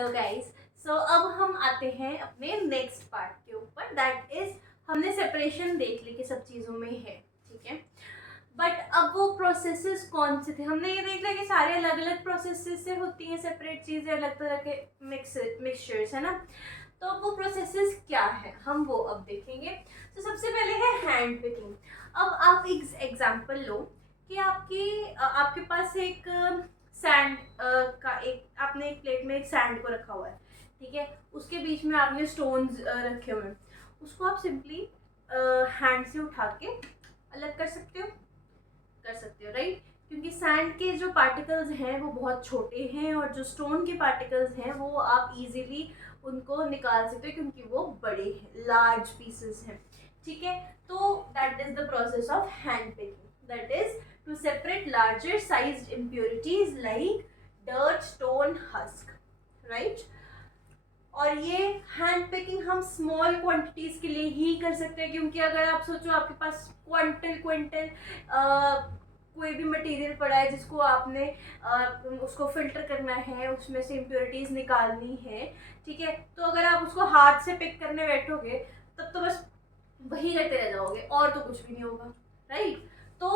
Hello guys. सो अब हम आते हैं अपने नेक्स्ट पार्ट के ऊपर, दैट इज हमने सेपरेशन देख ली कि सब चीज़ों में है, ठीक है। बट अब वो प्रोसेसेस कौन से थे, हमने ये देख लिया कि सारे अलग अलग प्रोसेसेस से होती हैं सेपरेट चीज़ें, अलग तरह के मिक्सचर्स, है ना। तो अब वो प्रोसेसेस क्या है हम वो अब देखेंगे। तो सबसे पहले है हैंड पिकिंग। अब आप एक एग्जांपल लो कि आपके पास एक सैंड का एक आपने एक प्लेट में एक सैंड को रखा हुआ है, ठीक है। उसके बीच में आपने स्टोन्स रखे हुए हैं, उसको आप सिंपली हैंड से उठा के अलग कर सकते हो, राइट। क्योंकि सैंड के जो पार्टिकल्स हैं वो बहुत छोटे हैं और जो स्टोन के पार्टिकल्स हैं वो आप इजीली उनको निकाल सकते हो क्योंकि वो बड़े हैं, लार्ज पीसेस हैं, ठीक है। तो that is the process of hand picking, that is to separate larger sized impurities like dirt, stone, husk, right? और ये हैंड पिकिंग हम स्मॉल क्वांटिटीज के लिए ही कर सकते हैं, क्योंकि अगर आप सोचो आपके पास क्विंटल कोई भी मटेरियल पड़ा है जिसको आपने उसको फिल्टर करना है, उसमें से इम्प्योरिटीज निकालनी है, ठीक है। तो अगर आप उसको हाथ से पिक करने बैठोगे तब तो बस वही करते रह जाओगे और तो कुछ भी नहीं होगा, राइट। तो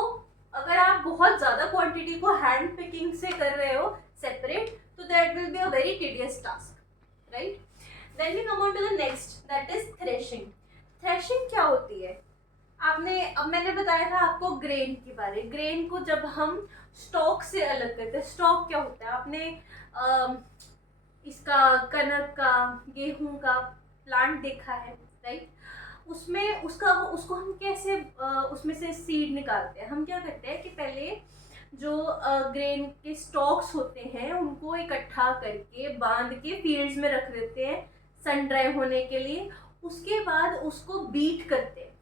अगर आप बहुत ज्यादा क्वांटिटी को हैंड पिकिंग से कर रहे हो सेपरेट, तो that will be a very tedious task, right. Then we come on to the next, that is threshing. Threshing क्या होती है, अब मैंने बताया था आपको ग्रेन के बारे। ग्रेन को जब हम स्टॉक से अलग करते हैं, स्टॉक क्या होता है, आपने इसका कनक का, गेहूं का प्लांट देखा है, राइट। उसमें उसको हम कैसे उसमें से सीड निकालते हैं। हम क्या करते हैं कि पहले जो ग्रेन के स्टॉक्स होते हैं उनको इकट्ठा करके बांध के फील्ड्स में रख देते हैं सन ड्राई होने के लिए। उसके बाद उसको बीट करते हैं,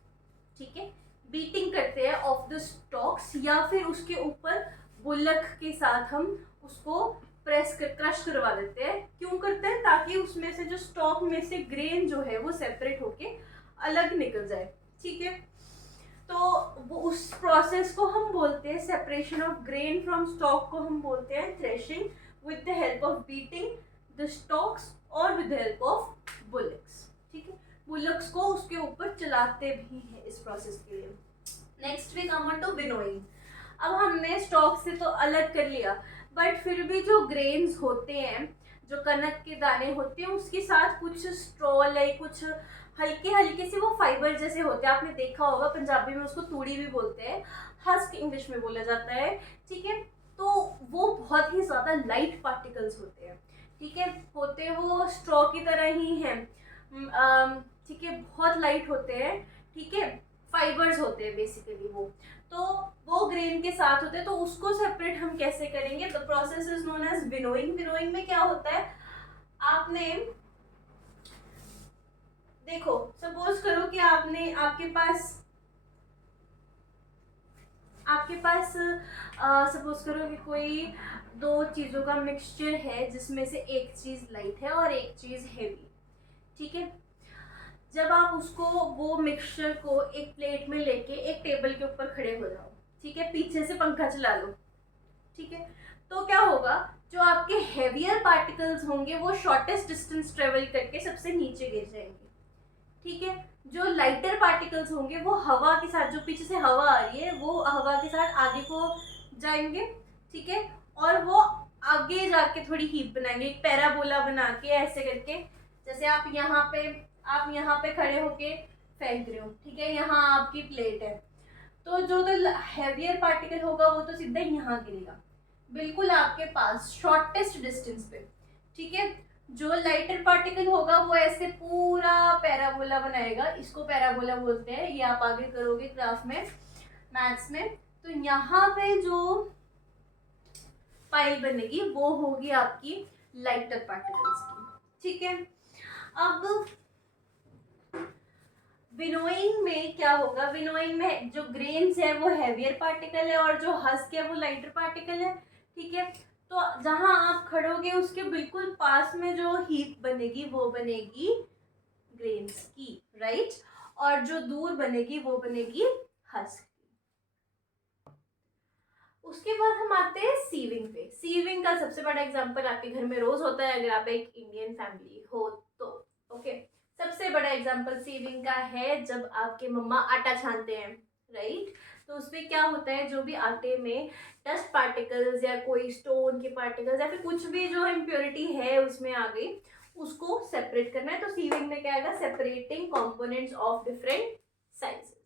ठीक है, बीटिंग करते हैं ऑफ द स्टॉक्स, या फिर उसके ऊपर बुलक के साथ हम उसको क्रश करवा देते हैं। क्यों करते हैं, ताकि उसमें से जो स्टॉक में से ग्रेन जो है वो सेपरेट होके अलग निकल जाए, ठीक है। तो वो उस प्रोसेस को हम बोलते हैं separation of grain from stalk, को हम बोलते हैं threshing with the help of beating the stalks और with the help of bullocks, ठीक है। बुलक्स को उसके ऊपर चलाते भी हैं इस प्रोसेस के लिए। Next we come on to winnowing. अब हमने स्टॉक से तो अलग कर लिया, बट फिर भी जो ग्रेन्स होते हैं, जो कनक के दाने होते हैं, उसके साथ कुछ स्ट्रॉ लाइक कुछ हल्के हल्के से वो फाइबर जैसे होते हैं, आपने देखा होगा, पंजाबी में उसको तूड़ी भी बोलते हैं, हस्क इंग्लिश में बोला जाता है, ठीक है। तो वो बहुत ही ज्यादा लाइट पार्टिकल्स होते हैं, ठीक है, होते वो स्ट्रॉ की तरह ही हैं, ठीक है, बहुत लाइट होते हैं, ठीक है, फाइबर्स होते हैं बेसिकली तो वो ग्रेन के साथ होते हैं। तो उसको सेपरेट हम कैसे करेंगे, the process is known as winnowing. Winnowing में क्या होता है, आपने देखो, सपोज करो कि आपके पास सपोज करो कि कोई दो चीजों का मिक्सचर है जिसमें से एक चीज लाइट है और एक चीज हेवी, ठीक है। जब आप उसको वो मिक्सचर को एक प्लेट में लेके एक टेबल के ऊपर खड़े हो जाओ, ठीक है, पीछे से पंखा चला लो, ठीक है, तो क्या होगा, जो आपके हेवियर पार्टिकल्स होंगे वो शॉर्टेस्ट डिस्टेंस ट्रेवल करके सबसे नीचे गिर जाएंगे, ठीक है। जो लाइटर पार्टिकल्स होंगे वो हवा के साथ, जो पीछे से हवा आ रही है वो हवा के साथ आगे को जाएंगे, ठीक है, और वो आगे जाके थोड़ी हीप बनाएंगे, एक पैराबोला बना के ऐसे करके, जैसे आप यहाँ पे खड़े होके फेंक रहे हो, ठीक है, यहाँ आपकी प्लेट है, तो जो तो हैवियर पार्टिकल होगा वो तो सीधा यहाँ गिरेगा बिल्कुल आपके पास शॉर्टेस्ट डिस्टेंस पे, ठीक है। जो लाइटर पार्टिकल होगा वो ऐसे पूरा पैराबोला बनाएगा, इसको पैराबोला बोलते हैं, ये आप आगे करोगे ग्राफ में, मैथ्स में। तो यहाँ पे जो पाइल बनेगी वो होगी आपकी लाइटर पार्टिकल्स की, ठीक है। अब विनोइंग में क्या होगा, विनोइंग में जो ग्रेन्स है वो हैवियर पार्टिकल है और जो हस्क है वो लाइटर पार्टिकल है, ठीक है। तो जहां आप खड़ोगे उसके बिल्कुल पास में जो हीप बनेगी वो बनेगी ग्रेन्स की, राइट, और जो दूर बनेगी वो बनेगी हस्क की। उसके बाद हम आते हैं सीविंग पे। सीविंग का सबसे बड़ा एग्जांपल आपके घर में रोज होता है अगर आप एक इंडियन फैमिली हो तो। ओके, सबसे बड़ा एग्जांपल सीविंग का है जब आपके मम्मा आटा छानते हैं, राइट। तो उसमें क्या होता है, जो भी आटे में डस्ट पार्टिकल्स या कोई स्टोन के पार्टिकल्स या फिर कुछ भी जो इम्प्योरिटी है उसमें आ गई, उसको सेपरेट करना है। तो सीविंग में क्या आएगा, separating components of different sizes.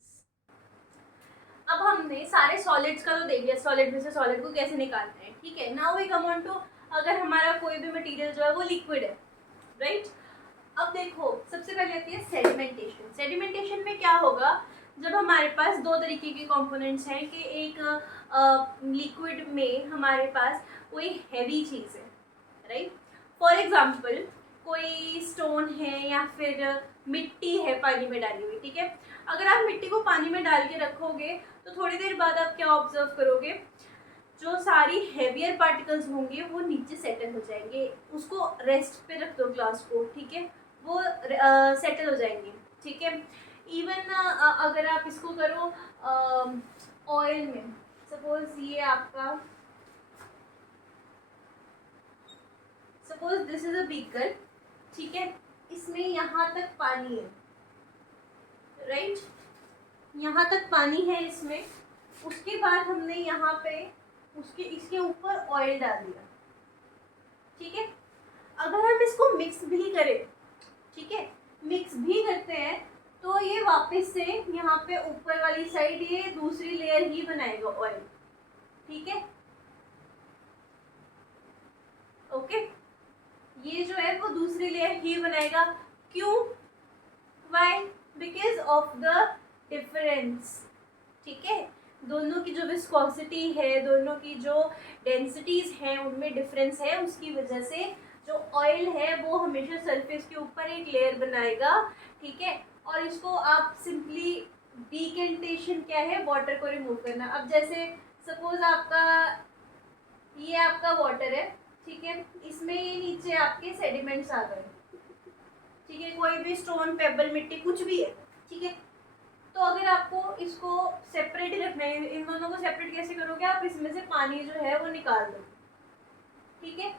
अब हमने सारे सॉलिड्स का तो देख लिया, सॉलिड में से सॉलिड को कैसे निकालते हैं, ठीक है। Now we come on to, अगर हमारा कोई भी मटेरियल जो है वो लिक्विड है, राइट। अब देखो सबसे पहले आती है सेडिमेंटेशन। सेडिमेंटेशन में क्या होगा, जब हमारे पास दो तरीके के कंपोनेंट्स हैं कि एक लिक्विड में हमारे पास कोई हैवी चीज़ है, राइट। फॉर एग्जाम्पल कोई स्टोन है या फिर मिट्टी है पानी में डाली हुई, ठीक है। अगर आप मिट्टी को पानी में डाल के रखोगे तो थोड़ी देर बाद आप क्या ऑब्जर्व करोगे, जो सारी हैवियर पार्टिकल्स होंगे वो नीचे सेटल हो जाएंगे। उसको रेस्ट पे रख दो ग्लास को, ठीक है, वो सेटल हो जाएंगे, ठीक है। इवन अगर आप इसको करो ऑयल में, सपोज ये आपका, suppose this is a beaker, ठीक है, इसमें यहाँ तक पानी है, राइट, यहाँ तक पानी है इसमें। उसके बाद हमने यहाँ पे इसके ऊपर ऑयल डाल दिया, ठीक है। अगर हम इसको मिक्स भी करें, ठीक है, मिक्स भी करते हैं तो ये वापस से यहाँ पे ऊपर वाली साइड ये दूसरी लेयर ही बनाएगा ऑयल, ठीक है। ओके, ये जो है वो दूसरी लेयर ही बनाएगा। क्यों, why, because of the difference, ठीक है। दोनों की जो विस्कोसिटी है, दोनों की जो डेंसिटीज हैं उनमें डिफरेंस है, उसकी वजह से जो ऑयल है वो हमेशा सरफेस के ऊपर एक लेयर बनाएगा, ठीक है। और इसको आप सिंपली डिकेंटेशन क्या है, वाटर को रिमूव करना। अब जैसे सपोज आपका ये आपका वाटर है, ठीक है, इसमें ये नीचे आपके सेडिमेंट्स आ गए, ठीक है, कोई भी स्टोन, पेबल, मिट्टी कुछ भी है, ठीक है। तो अगर आपको इसको सेपरेट ही रखना है, इन दोनों को सेपरेट कैसे करोगे, आप इसमें से पानी जो है वो निकाल दो, ठीक है।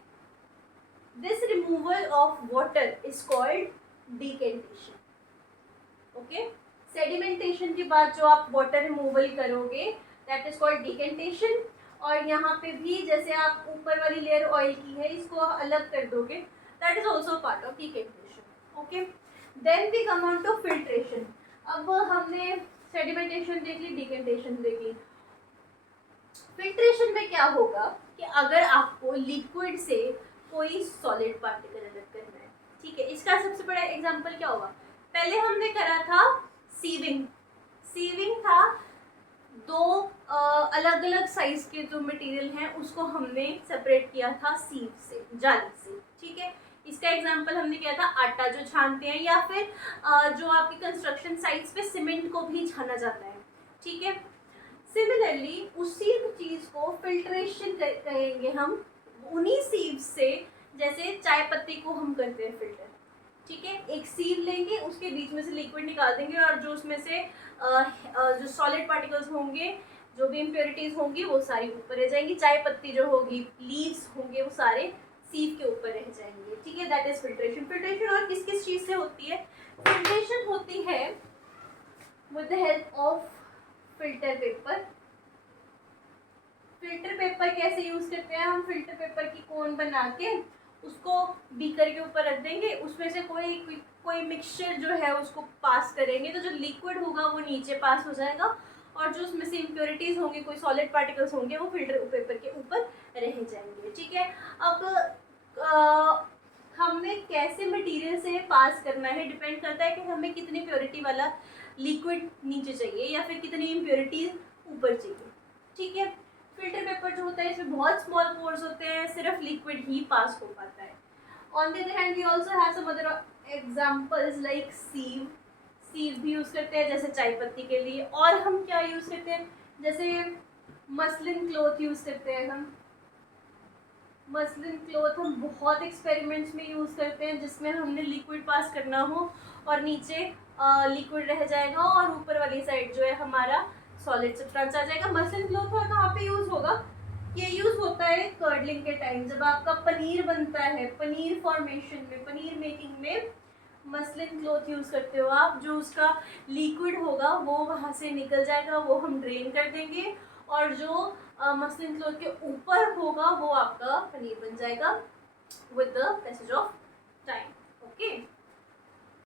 This removal of water is called decantation. Okay, sedimentation के बाद जो आप वाटर रिमूवल करोगे दैट इज कॉल्ड डिकेंटेशन। और यहाँ पे भी जैसे आप ऊपर वाली लेयर ऑयल की है इसको अलग कर दोगे, that is also part of decantation. Okay, then we come on to filtration. अब हमने सेडिमेंटेशन देख ली, डिकेंटेशन देख ली। फिल्ट्रेशन में क्या होगा कि अगर आपको लिक्विड से कोई सॉलिड पार्टिकल अलग करना है, ठीक है, इसका सबसे बड़ा एग्जांपल क्या होगा, पहले हमने करा था सीविंग। सीविंग था दो अलग अलग साइज के जो मटेरियल हैं उसको हमने सेपरेट किया था सीव से, जाली से, ठीक है। इसका एग्जांपल हमने किया था आटा जो छानते हैं, या फिर जो आपकी कंस्ट्रक्शन साइट्स पे सीमेंट को भी छाना जाता है, ठीक है। सिमिलरली उसी चीज को फिल्ट्रेशन कहेंगे हम, उन्हीं सीव से, जैसे चाय पत्ती को हम करते हैं फिल्टर, ठीक है। एक सीव लेंगे, उसके बीच में से लिक्विड निकाल देंगे और जो उसमें से जो सॉलिड पार्टिकल्स होंगे, जो भी इम्प्योरिटीज होंगी वो सारी ऊपर रह जाएंगी। चाय पत्ती जो होगी, लीव्स होंगे, वो सारे सीव के ऊपर रह जाएंगे, ठीक है। That is filtration. फिल्ट्रेशन और किस किस चीज से होती है, फिल्ट्रेशन होती है with the help of filter paper. Filter paper कैसे यूज करते हैं हम, फिल्टर पेपर की कोन बना के उसको बीकर के ऊपर रख देंगे, उसमें से कोई मिक्सचर जो है उसको पास करेंगे, तो जो लिक्विड होगा वो नीचे पास हो जाएगा और जो उसमें से इम्प्योरिटीज होंगे, कोई सॉलिड पार्टिकल्स होंगे, वो फिल्टर पेपर के ऊपर रह जाएंगे, ठीक है। अब हमें कैसे मटेरियल से पास करना है डिपेंड करता है कि हमें कितनी प्योरिटी वाला लिक्विड नीचे चाहिए या फिर कितनी इम्प्योरिटीज ऊपर चाहिए, ठीक है। फिल्टर पेपर जो होता है इसमें बहुत स्मॉल पोर्स होते हैं, सिर्फ लिक्विड ही पास हो पाता है। On the other hand we also have some other examples like sieve. Sieve भी यूज़ करते हैं जैसे चाय पत्ती के लिए। और हम क्या यूज़ करते हैं, जैसे मसलिन क्लॉथ यूज़ करते हैं हम। मसलिन क्लॉथ हम बहुत एक्सपेरिमेंट्स में यूज़ करते हैं जिसमें हमने लिक्विड पास करना हो और नीचे लिक्विड रह जाएगा और ऊपर वाली साइड जो है हमारा सॉलिड सब्सटेंस आ जाएगा। मसलिन क्लॉथ और कहाँ पे यूज होगा, ये यूज होता है कर्डलिंग के टाइम, जब आपका पनीर बनता है, पनीर फॉर्मेशन में, पनीर मेकिंग में मसलिन क्लॉथ यूज करते हो आप। जो उसका लिक्विड होगा वो वहाँ से निकल जाएगा, वो हम ड्रेन कर देंगे, और जो मसलिन क्लॉथ के ऊपर होगा वो आपका पनीर बन जाएगा with the passage of time. Okay.